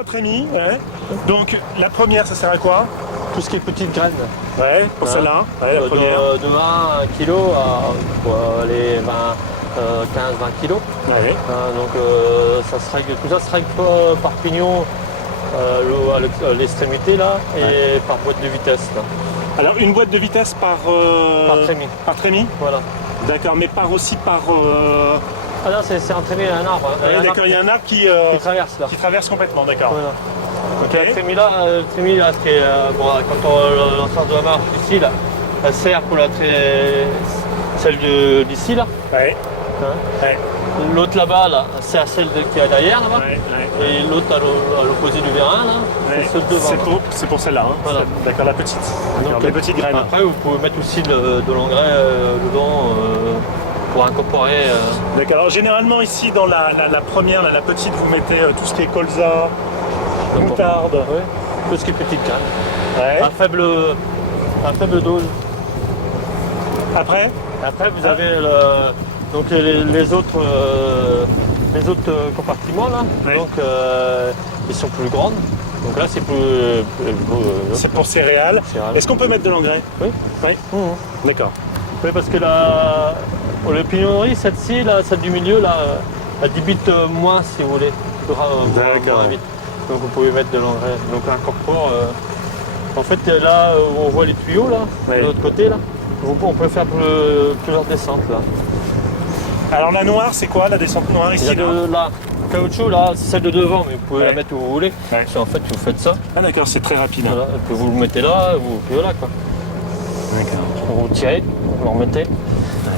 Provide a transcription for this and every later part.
3 trémies. Ouais. Donc la première, ça sert à quoi? Tout ce qui est petites graines. Ouais, pour celle-là. Ouais, la première. De 1 kg à les 15-20 kg. Ouais. Ça se règle, tout ça se règle par pignon à l'extrémité là et par boîte de vitesse là. Alors une boîte de vitesse par trémie. Par trémie. Voilà. D'accord, mais aussi par. Ah non, c'est un trémie, un arbre. D'accord, il y a un arbre qui traverse là. qui traverse complètement, d'accord. Voilà. Donc Ok. la trémie là, qui est, quand on l'ensemble de la marche ici là, elle sert pour celle d'ici là. Ouais. Hein. Ouais. L'autre là-bas là, sert celle qui est derrière là-bas. Ouais, ouais. Et l'autre à l'opposé du vérin là, Ouais. c'est celle devant. C'est pour celle-là. Hein. Voilà. D'accord, la petite. Donc, les petites graines. Après vous pouvez mettre aussi de l'engrais dedans pour incorporer. D'accord. Alors généralement ici dans la première, la petite, vous mettez tout ce qui est colza, moutarde. Ouais. Tout ce qui est petite graine. Ouais. À faible dose. Après. Après vous avez donc les autres compartiments là. Ouais. Donc ils sont plus grandes. Donc là c'est plus. C'est pour céréales. Céréales. Est-ce qu'on peut mettre de l'engrais? Oui. Oui. D'accord. Oui, parce que le pignonnerie, celle-ci, celle du milieu, là, elle débite moins si vous voulez. D'accord. Moins vite. Donc vous pouvez mettre de l'engrais. Donc incorpore. En fait là où on voit les tuyaux là, Ouais. de l'autre côté là, on peut faire plusieurs descentes là. Alors la noire, c'est quoi la descente noire Il y a ici là là, caoutchouc là, c'est celle de devant, mais vous pouvez Ouais. la mettre où vous voulez. Ouais. En fait vous faites ça, Ah d'accord, c'est très rapide. voilà, et puis vous le mettez là, puis voilà quoi. D'accord. Vous tirez, vous le remettez.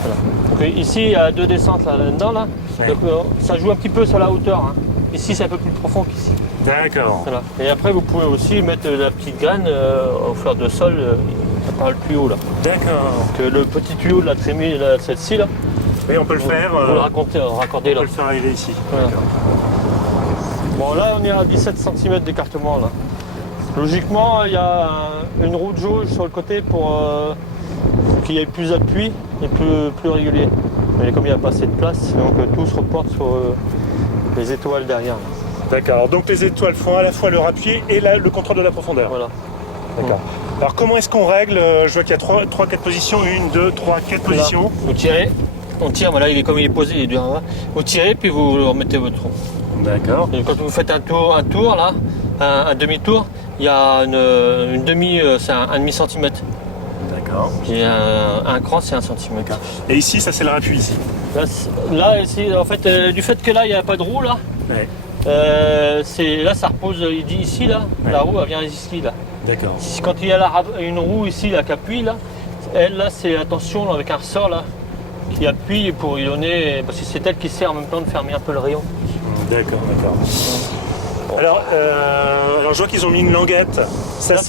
Voilà. Donc ici il y a 2 descentes là-dedans là. Ouais. Donc, ça joue un petit peu sur la hauteur. Hein. Ici c'est un peu plus profond qu'ici. D'accord. Voilà. Et après vous pouvez aussi mettre la petite graine au fleur de sol par le tuyau là. D'accord. Donc, le petit tuyau de la trémie, celle-ci là, Oui, on peut le faire. vous le raccordez On là. peut le faire arriver ici. Voilà. D'accord. Bon là on est à 17 cm d'écartement là. Logiquement il y a une roue de jauge sur le côté pour qu'il y ait plus d'appui et plus régulier. Mais comme il n'y a pas assez de place, donc tout se reporte sur les étoiles derrière. Là. D'accord. Donc les étoiles font à la fois leur appui et le contrôle de la profondeur. Voilà. D'accord. Alors comment est-ce qu'on règle? Je vois qu'il y a 3-4 positions. 1, 2, 3, 4 Là, positions. vous tirez, on tire, voilà, comme il est posé, il est dur. Hein. Vous tirez puis vous remettez votre trou. D'accord. Et quand vous faites un tour là, un demi-tour, il y a une demi, c'est un demi-centimètre. D'accord. Puis un cran, c'est 1 centimètre. Et ici, ça c'est leur appui ici. Là, ici, en fait, du fait que là, il n'y a pas de roue là, Ouais. là, ça repose, il dit ici là, Ouais. la roue, elle vient ici là. D'accord. Quand il y a une roue ici là qui appuie là, elle là, c'est attention là, avec un ressort là, qui appuie pour y donner, parce que c'est elle qui sert en même temps de fermer un peu le rayon. D'accord, d'accord. Alors, je vois qu'ils ont mis une languette. Ça, Là,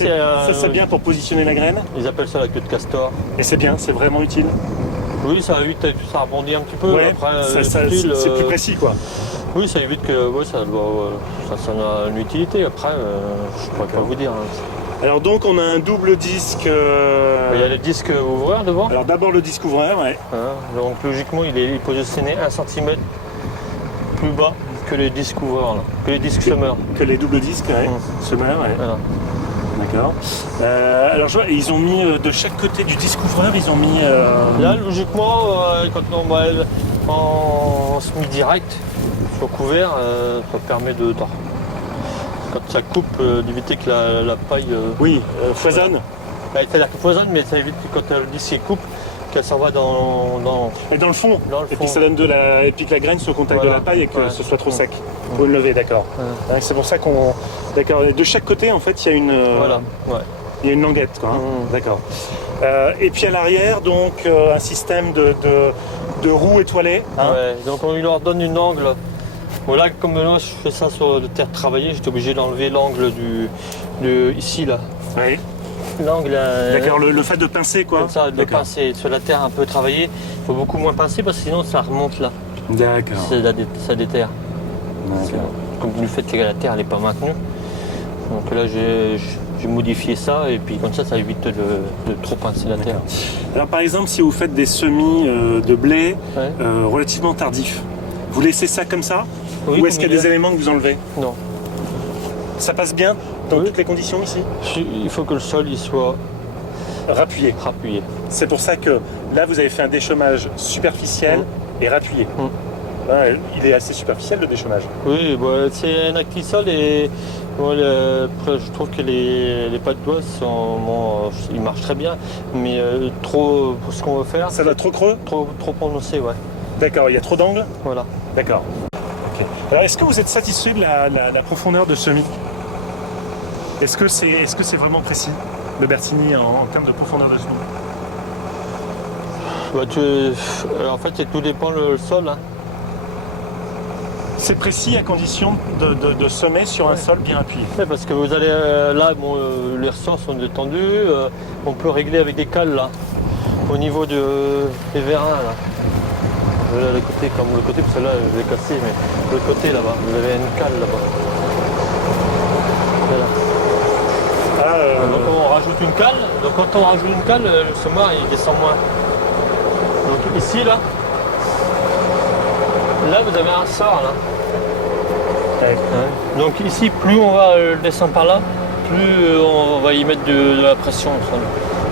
c'est bien pour positionner la graine. Ils appellent ça la queue de castor. Et c'est bien, c'est vraiment utile. Oui, ça évite, ça rebondit un petit peu. Ouais, Après, c'est plus précis quoi. Oui, ça évite que ça a une utilité. Après, je pourrais pas vous dire. Hein. Alors donc on a un double disque. Il y a le disque ouvreur devant. Alors d'abord le disque ouvreur, ouais. Hein, donc logiquement, il est positionné 1 cm plus bas que les disques ouvreurs, là, que les disques semeurs. Que les doubles disques, ouais. Semeur, ouais. Voilà. D'accord. Alors je vois, ils ont mis de chaque côté du disque ouvreur, ils ont mis. Là, logiquement, quand on va en semi-direct sur couvert, ça permet quand ça coupe, d'éviter que la paille. Oui, foisonne. C'est-à-dire qu'elle foisonne, mais ça évite que quand le disque coupe, qu'elle s'en va Et dans le fond. dans le Et fond. puis ça donne et puis que la graine soit au contact Voilà. de la paille et que Ouais. ce soit trop sec. Pour le lever, d'accord. Ouais. Ouais, c'est pour ça qu'on. D'accord. Et de chaque côté, en fait, il y a une. Voilà. Ouais. Il y a une languette, quoi. Hein. D'accord. Et puis à l'arrière, donc un système de roues étoilées. Hein. Ouais, donc on leur donne une angle. Voilà, comme moi je fais ça sur de terre travaillée, j'étais obligé d'enlever l'angle ici là. Oui. L'angle. D'accord. Le fait de pincer, quoi. Comme ça, de D'accord. pincer sur la terre un peu travaillée. Il faut beaucoup moins pincer parce que sinon ça remonte là. D'accord. Ça déterre. D'accord. Comme du fait que la terre n'est pas maintenue. Donc là j'ai modifié ça et puis comme ça évite de trop pincer la terre. Alors par exemple, si vous faites des semis de blé Ouais. relativement tardifs, vous laissez ça comme ça? Oui, Ou est-ce qu'il y a comme des éléments que vous enlevez? Non. Ça passe bien dans Oui. toutes les conditions ici? Il faut que le sol il soit Rappuyé. rappuyé. C'est pour ça que là, vous avez fait un déchômage superficiel et rappuyé. Ouais, il est assez superficiel le déchômage. Oui, bon, c'est un actisol et bon, après, je trouve que les pas de doigts ils marchent très bien, mais trop pour ce qu'on veut faire, Ça doit être trop creux? trop prononcé, ouais. D'accord, il y a trop d'angles? Voilà. D'accord. Ok. Alors, est-ce que vous êtes satisfait de la profondeur de semis? Est-ce que c'est vraiment précis, le Bertini, en termes de profondeur de semis? Bah, en fait, tout dépend le sol. Hein. C'est précis à condition de semer sur un sol bien appuyé. Ouais, parce que vous allez là, bon, les ressorts sont détendus, on peut régler avec des cales là, au niveau des vérins là. Le côté, comme le côté, parce que là je l'ai cassé, mais le côté là-bas, vous avez une cale là-bas. Voilà. Donc on rajoute une cale, donc quand on rajoute une cale, le semoir il descend moins. Donc ici là vous avez un ressort là. Ouais. Donc ici, plus on va descendre par là, plus on va y mettre de la pression.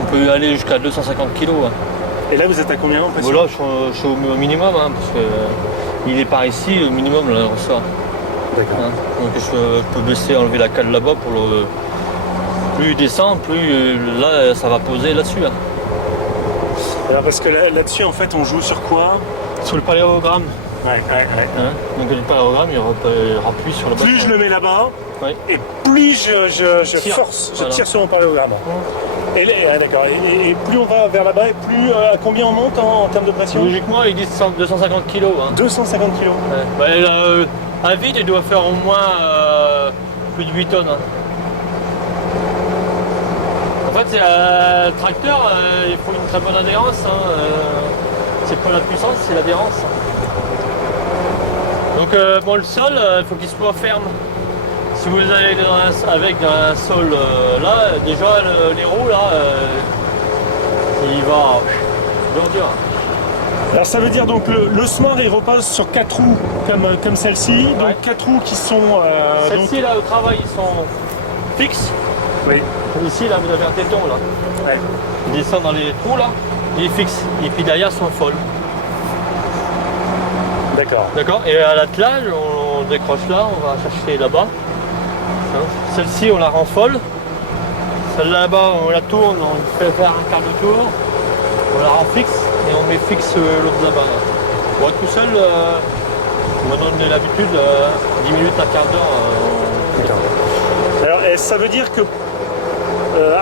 On peut aller jusqu'à 250 kg. Hein. Et là, vous êtes à combien en pression? Voilà, je suis au minimum, hein, parce que il est par ici, au minimum, là, le ressort. D'accord. Hein. Donc je peux baisser, enlever la cale là-bas pour le. Plus il descend, plus là, ça va poser là-dessus. Hein. Alors, parce que là-dessus, en fait, on joue sur quoi? Sur le paléogramme. Ouais. Hein. Donc le paléogramme, il rappuie sur le bas. Plus je le mets là-bas, Ouais. et plus je Tire. force, je Voilà. tire sur mon paléogramme. D'accord. Et plus on va vers là-bas, et plus à combien on monte en termes de pression? Logiquement, ils disent 250 kg. Hein. 250 kg. Ouais. Bah, un vide, il doit faire au moins plus de 8 tonnes. Hein. En fait, un tracteur, il faut une très bonne adhérence. Hein. C'est pas la puissance, c'est l'adhérence. Donc, bon, le sol, il faut qu'il soit ferme. Si vous allez avec un sol là, déjà les roues là, il va dur. Alors ça veut dire donc le semoir il repose sur 4 roues comme celle-ci, donc Ouais. 4 roues qui sont... Celles-ci là au travail, ils sont fixes. Oui. Ici là, vous avez un téton là. Ouais. Il descend dans les trous là, il est fixe. Et puis derrière, elles sont folles. D'accord. D'accord. Et à l'attelage, on décroche là, on va chercher là-bas. Hein. Celle-ci, on la rend folle. Celle là-bas, on la tourne, on fait faire un quart de tour. On la rend fixe et on met fixe l'autre là-bas. Là. Moi tout seul, maintenant on a l'habitude, 10 minutes, un quart d'heure. D'accord. Alors ça veut dire que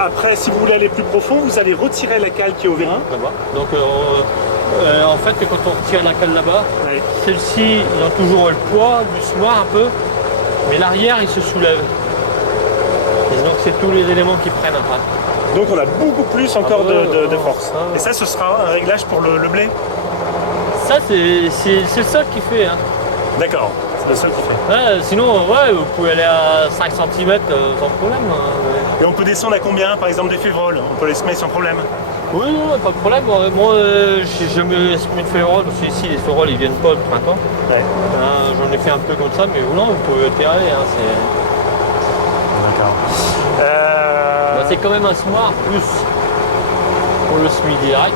après, si vous voulez aller plus profond, vous allez retirer la cale qui est au vérin. Là-bas. Donc en fait, quand on retire la cale là-bas, Ouais. celle-ci, il a toujours le poids du semoir un peu, mais l'arrière, il se soulève. Et donc c'est tous les éléments qui prennent après. Donc on a beaucoup plus encore Ah ouais, de force. ah ouais. Et ça, ce sera un réglage pour le blé? Ça, c'est le sol qui fait. Hein. D'accord, c'est le seul qui fait. Ouais, sinon, ouais, vous pouvez aller à 5 cm sans problème. Hein. Et on peut descendre à combien, par exemple, des févroles? On peut les semer sans problème? Oui, non, pas de problème. Moi, j'ai jamais semé de févroles, parce qu'ici, les févroles, ils viennent pas le printemps. Ouais. J'en ai fait un peu comme ça, mais non, vous pouvez terrer. Hein, D'accord. bah, c'est quand même un semoir plus pour le semis direct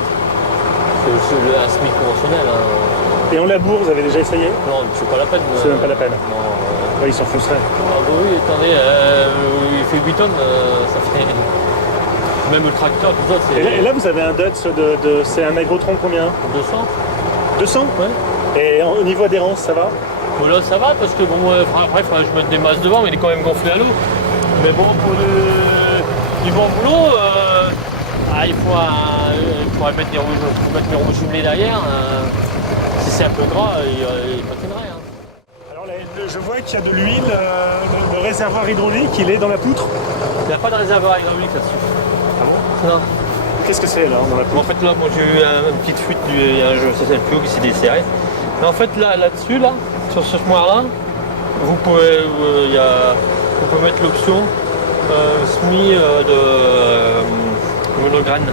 que un semis conventionnel. Hein. Et on laboure, vous avez déjà essayé? Non, c'est pas la peine. C'est même pas la peine. Non. Oui, ils s'en foutraient. Ah bah oui, attendez, il fait 8 tonnes, ça fait... Même le tracteur, tout ça, c'est... Et là, vous avez un Dutz c'est un agrotron combien? 200. 200? Ouais. Et au niveau adhérence, ça va? Bon là ça va parce que bon après il faudrait que je mette des masses devant mais il est quand même gonflé à l'eau. Mais bon pour du bon boulot, il faudrait mettre des roues jumelées derrière. Si c'est un peu gras, il patinerait. Hein. Alors là, je vois qu'il y a de l'huile, le réservoir hydraulique, il est dans la poutre. Il n'y a pas de réservoir hydraulique là-dessus. Ah bon? Non. Qu'est-ce que c'est là dans la poutre? En fait là moi j'ai eu une petite fuite, c'est le tuyau qui s'est desserré. Mais en fait là-dessus, là, sur ce semoir-là, vous pouvez mettre l'option semis de monograine.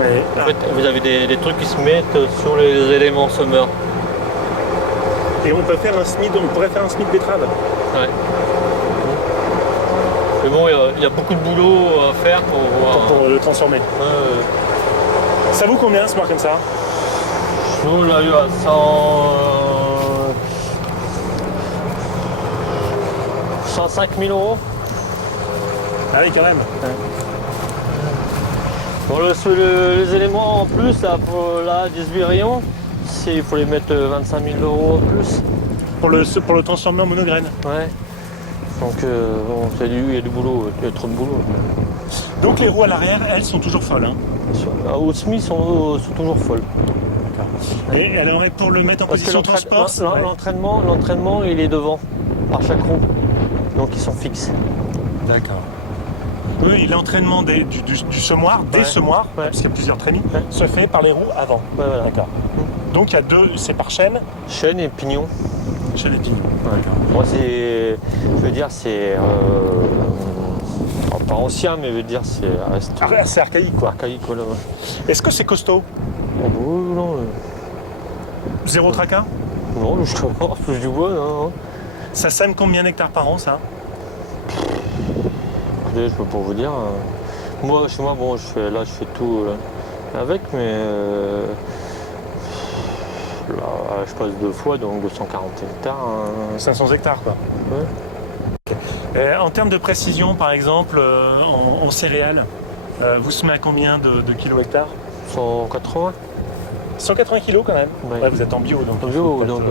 Oui. En fait, vous avez des trucs qui se mettent sur les éléments semeurs. Et on pourrait faire un semis de betterave. Ouais. Mais bon, il y a beaucoup de boulot à faire pour voir. Pour le transformer. Ça vaut combien ce moire comme ça? Nous, on l'a eu à 105 000 €. Ah oui, quand même. Bon, les éléments en plus, là, pour la 18 rayons, il faut les mettre 25 000 € en plus. Pour le transformer en monograine. Ouais. Donc, bon, il y a du boulot, il y a trop de boulot. Donc les roues à l'arrière, elles sont toujours folles. Hein. Au SMI, sont toujours folles. Et alors, et pour le mettre en Parce que position transport, l'entraînement, il est devant, par chaque roue. Donc, ils sont fixes. D'accord. Oui, l'entraînement du semoir, des semoirs, parce qu'il y a plusieurs trémies, se fait par les roues avant. Ouais, voilà. D'accord. Donc il y a deux, c'est par chaîne. Chaîne et pignon. Chaîne et pignon. D'accord. Moi, je veux dire, c'est pas ancien, mais je veux dire, C'est archaïque, quoi. Archaïque, voilà. Est-ce que c'est costaud? Oh, bah, non. Zéro tracas? Non, je touche du bois, non. Ça sème combien d'hectares par an, ça? Écoutez, je peux pas vous dire. Moi, chez moi, bon, je fais tout avec, mais là, je passe 2 fois, donc 240 hectares. 500 hectares, quoi. Ouais. En termes de précision, par exemple, en céréales, vous semez à combien de kilos hectares? 180. 180 kilos quand même. Ouais. Ouais, vous êtes en bio, donc. En bio, donc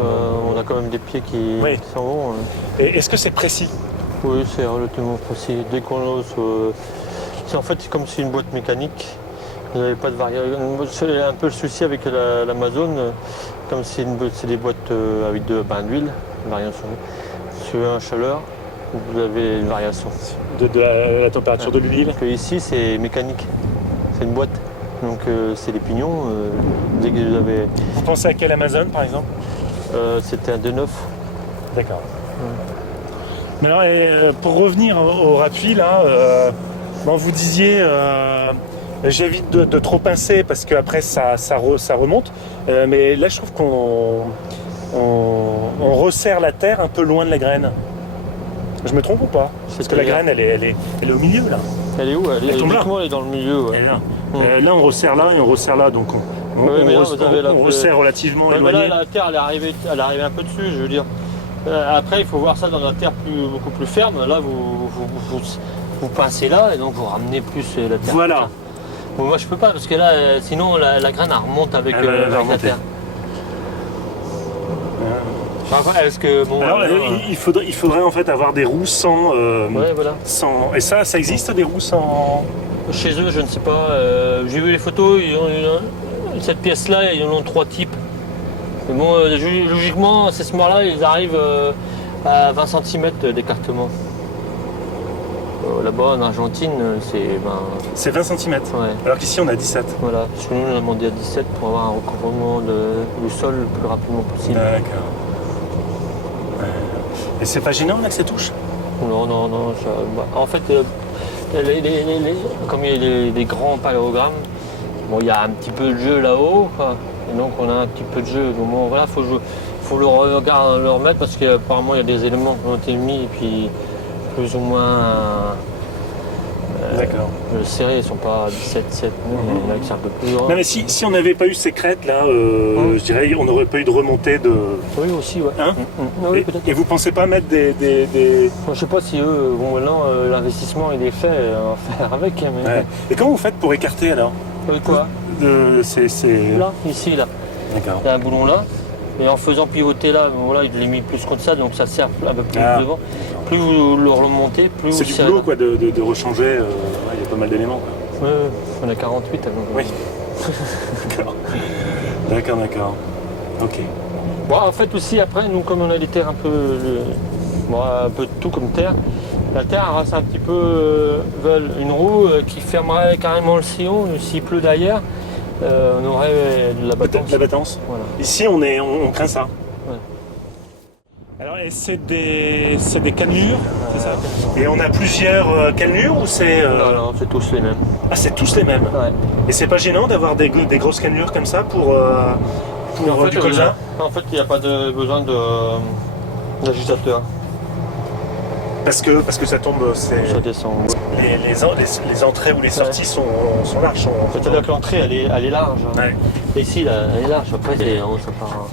on a quand même des pieds qui s'en vont. Et est-ce que c'est précis? Oui, c'est relativement précis. Dès qu'on lance, en fait, c'est comme si une boîte mécanique. Vous n'avez pas de variation. C'est un peu le souci avec l'Amazon, comme c'est des boîtes avec de l'huile, variation. Sur la chaleur, vous avez une variation. De la température de l'huile? Parce que ici, c'est mécanique. C'est une boîte. Donc c'est des pignons. Dès que vous avez. Vous pensez à quel Amazon, par exemple? C'était un 2.9. D'accord. Mais alors, pour revenir au rappuie, là, vous disiez j'évite de trop pincer parce qu'après ça remonte. Mais là, je trouve qu'on resserre la terre un peu loin de la graine. Je me trompe ou pas? Parce que la graine, elle est au milieu, là. Elle est où? Elle est dans le milieu. Ouais. Elle est là. Là, on resserre là et on resserre là. Donc on resserre relativement éloigné. Mais là, la terre, elle est arrivée un peu dessus, je veux dire. Après, il faut voir ça dans la terre beaucoup plus ferme. Là, vous pincez là et donc vous ramenez plus la terre. Voilà. Bon, moi, je peux pas parce que là, sinon, la graine, elle remonte avec la terre. Enfin, est-ce que bon, alors, il faudrait en fait avoir des roues sans. Ouais, voilà. Et ça existe des roues sans. Chez eux, je ne sais pas. J'ai vu les photos. Cette pièce-là, ils en ont 3 types. Mais bon, logiquement, ces semoirs-là, ils arrivent à 20 cm d'écartement. Là-bas, en Argentine, c'est 20 cm. Ouais. Alors qu'ici, on a 17. Voilà, parce que nous, on a demandé à 17 pour avoir un recouvrement du sol le plus rapidement possible. D'accord. Et c'est pas gênant là que ça touche? Non. En fait, comme il y a des grands parallélogrammes, bon, il y a un petit peu de jeu là-haut, quoi. Et donc on a un petit peu de jeu. Donc bon, voilà, faut le remettre parce qu'apparemment il y a des éléments qui ont été mis et puis plus ou moins d'accord. Serrés, ils sont pas 17, il y en a qui sont un peu plus grands. Non mais si on n'avait pas eu ces crêtes là, je dirais on n'aurait pas eu de remontée de. Oui aussi, ouais. Hein Oui, peut-être. Et vous pensez pas mettre des. Moi, je sais pas si eux, bon maintenant l'investissement il est fait, on va faire avec. Mais... Ouais. Et comment vous faites pour écarter alors? Quoi? Là, ici là. D'accord. Il y a un boulon là. Et en faisant pivoter là, voilà, il l'ai mis plus comme ça, donc ça sert un peu plus devant. Plus vous le remontez, plus c'est vous du boulot quoi, de rechanger, il y a pas mal d'éléments. Ouais, on a 48 avant. Oui. D'accord. Ok. Bon, en fait aussi après, nous comme on a des terres un peu de tout comme terre, la terre c'est un petit peu une roue qui fermerait carrément le sillon s'il pleut derrière. On aurait de la battance. De la battance. Voilà. Ici, on craint ça. Ouais. Alors, c'est des cannelures, c'est ça? Et on a plusieurs cannelures ou c'est... Non, c'est tous les mêmes. Ah, c'est tous les mêmes? Ouais. Et c'est pas gênant d'avoir des grosses cannelures comme ça pour du colza? En fait, il n'y a pas besoin d'ajustateur. Parce que ça tombe, Ça descend. les entrées ou les sorties sont larges. C'est-à-dire que l'entrée, elle est large. Ouais. Et ici, là, elle est large. Après, ça part.